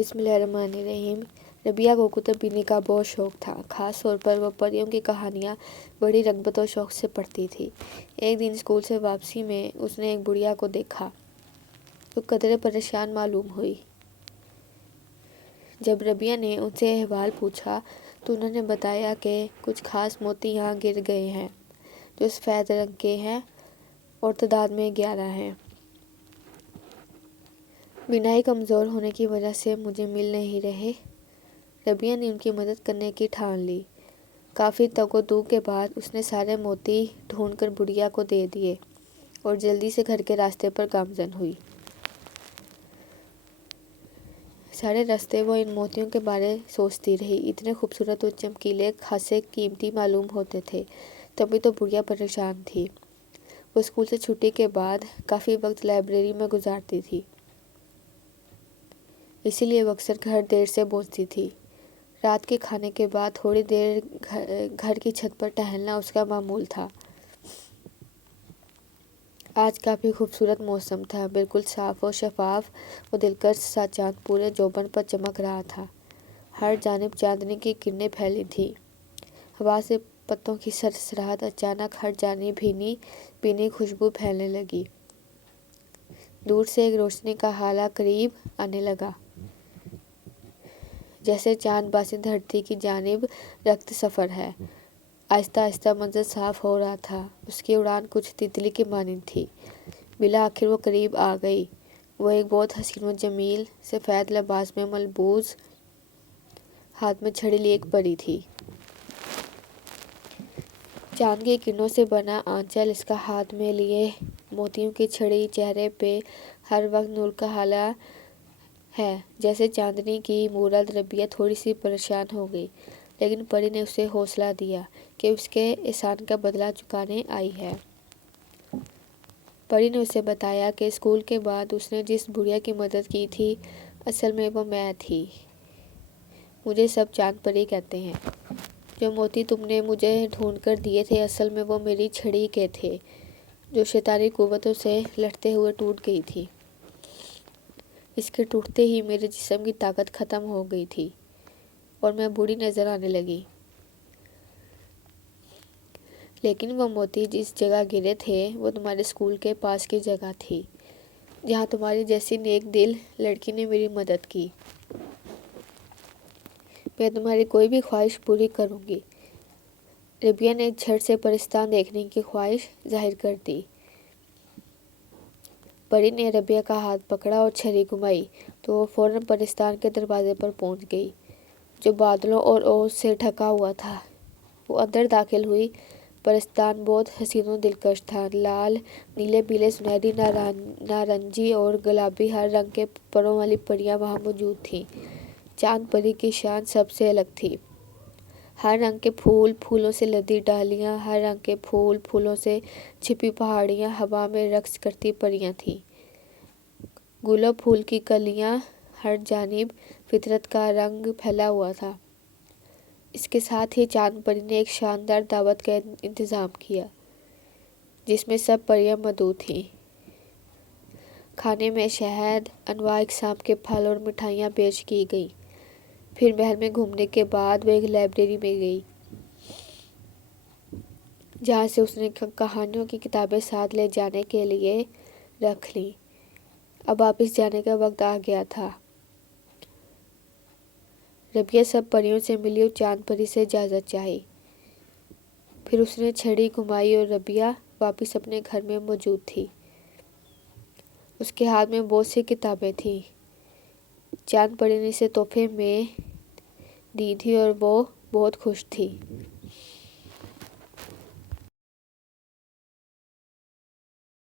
बिस्मिल्लाहिर्रहमानिर्रहीम। रबिया को कुतुब बीनी का बहुत शौक़ था। ख़ास तौर पर वह परियों की कहानियाँ बड़ी रग़बत और शौक़ से पढ़ती थी। एक दिन स्कूल से वापसी में उसने एक बुढ़िया को देखा तो कदरे परेशान मालूम हुई। जब रबिया ने उनसे अहवाल पूछा तो उन्होंने बताया कि कुछ ख़ास मोती यहाँ गिर गए हैं जो सफ़ेद रंग के हैं और तादाद में 11 हैं। बिनाई कमज़ोर होने की वजह से मुझे मिल नहीं रहे। रबिया ने उनकी मदद करने की ठान ली। काफ़ी तको-दू के बाद उसने सारे मोती ढूंढकर बुढ़िया को दे दिए और जल्दी से घर के रास्ते पर गामज़न हुई। सारे रास्ते वो इन मोतियों के बारे सोचती रही। इतने खूबसूरत और चमकीले, खासे कीमती मालूम होते थे। तभी तो बुढ़िया परेशान थी। वो स्कूल से छुट्टी के बाद काफ़ी वक्त लाइब्रेरी में गुजारती थी, इसीलिए वो अक्सर घर देर से पहुंचती थी। रात के खाने के बाद थोड़ी देर घर की छत पर टहलना उसका मामूल था। आज काफ़ी खूबसूरत मौसम था, बिल्कुल साफ़ और शफाफ और दिलकश सा चाँद पूरे जोबन पर चमक रहा था। हर जानिब चांदनी की किरणें फैली थी। हवा से पत्तों की सरसराहट अचानक हर जानिब भीनी भीनी खुशबू फैलने लगी। दूर से एक रोशनी का हाला करीब आने लगा, जैसे चाँद बासी धरती की जानिब रक्त सफ़र है। आहिस्ता आहिस्ता मंजर साफ हो रहा था। उसकी उड़ान कुछ तितली की मानिंद थी। बिला आखिर वो करीब आ गई। वो एक बहुत हसीन व जमील सफ़ेद लिबास में मलबूस, हाथ में छड़ी लिए एक परी थी। चांद की किरणों से बना आंचल इसका हाथ में लिए मोतियों की छड़ी, चेहरे पे हर वक्त नूर का हाला है जैसे चांदनी की मूरत। रबिया थोड़ी सी परेशान हो गई, लेकिन परी ने उसे हौसला दिया कि उसके एहसान का बदला चुकाने आई है। परी ने उसे बताया कि स्कूल के बाद उसने जिस बुढ़िया की मदद की थी, असल में वो मैं थी। मुझे सब चांद परी कहते हैं। जो मोती तुमने मुझे ढूंढ कर दिए थे, असल में वो मेरी छड़ी के थे, जो शैतानी कुव्वतों से लड़ते हुए टूट गई थी। इसके टूटते ही मेरे जिस्म की ताकत ख़त्म हो गई थी और मैं बूढ़ी नज़र आने लगी। लेकिन वो मोती जिस जगह गिरे थे, वो तुम्हारे स्कूल के पास की जगह थी, जहाँ तुम्हारी जैसी नेक दिल लड़की ने मेरी मदद की। मैं तुम्हारी कोई भी ख्वाहिश पूरी करूँगी। रबिया ने झट से परिस्तान देखने की ख्वाहिश जाहिर कर दी। परी ने रबिया का हाथ पकड़ा और छड़ी घुमाई तो वो फौरन परिस्तान के दरवाजे पर पहुंच गई, जो बादलों और ओस से ढका हुआ था। वो अंदर दाखिल हुई। परिस्तान बहुत हसीन और दिलकश था। लाल, नीले, पीले, सुनहरी, नारंगी और गुलाबी हर रंग के परों वाली परियां वहाँ मौजूद थीं। चांद परी की शान सबसे अलग थी। हर रंग के फूल, फूलों से लदी डालियाँ, हर रंग के फूल, फूलों से छिपी पहाड़ियाँ, हवा में रक्स करती परियां थीं। गुलाब फूल की कलियाँ हर जानिब, फितरत का रंग फैला हुआ था। इसके साथ ही चांद परी ने एक शानदार दावत का इंतज़ाम किया, जिसमें सब परियां मौजूद थीं। खाने में शहद, अनवाع इक़साम के फल और मिठाइयाँ पेश की गईं। फिर महल में घूमने के बाद वह एक लाइब्रेरी में गई, जहाँ से उसने कहानियों की किताबें साथ ले जाने के लिए रख लीं। अब वापस जाने का वक्त आ गया था। रबिया सब परियों से मिली और चांद परी से इजाज़त चाही। फिर उसने छड़ी घुमाई और रबिया वापस अपने घर में मौजूद थी। उसके हाथ में बहुत सी किताबें थीं। चांद परी ने इसे तोहफे में दी थी और वो बहुत खुश थी।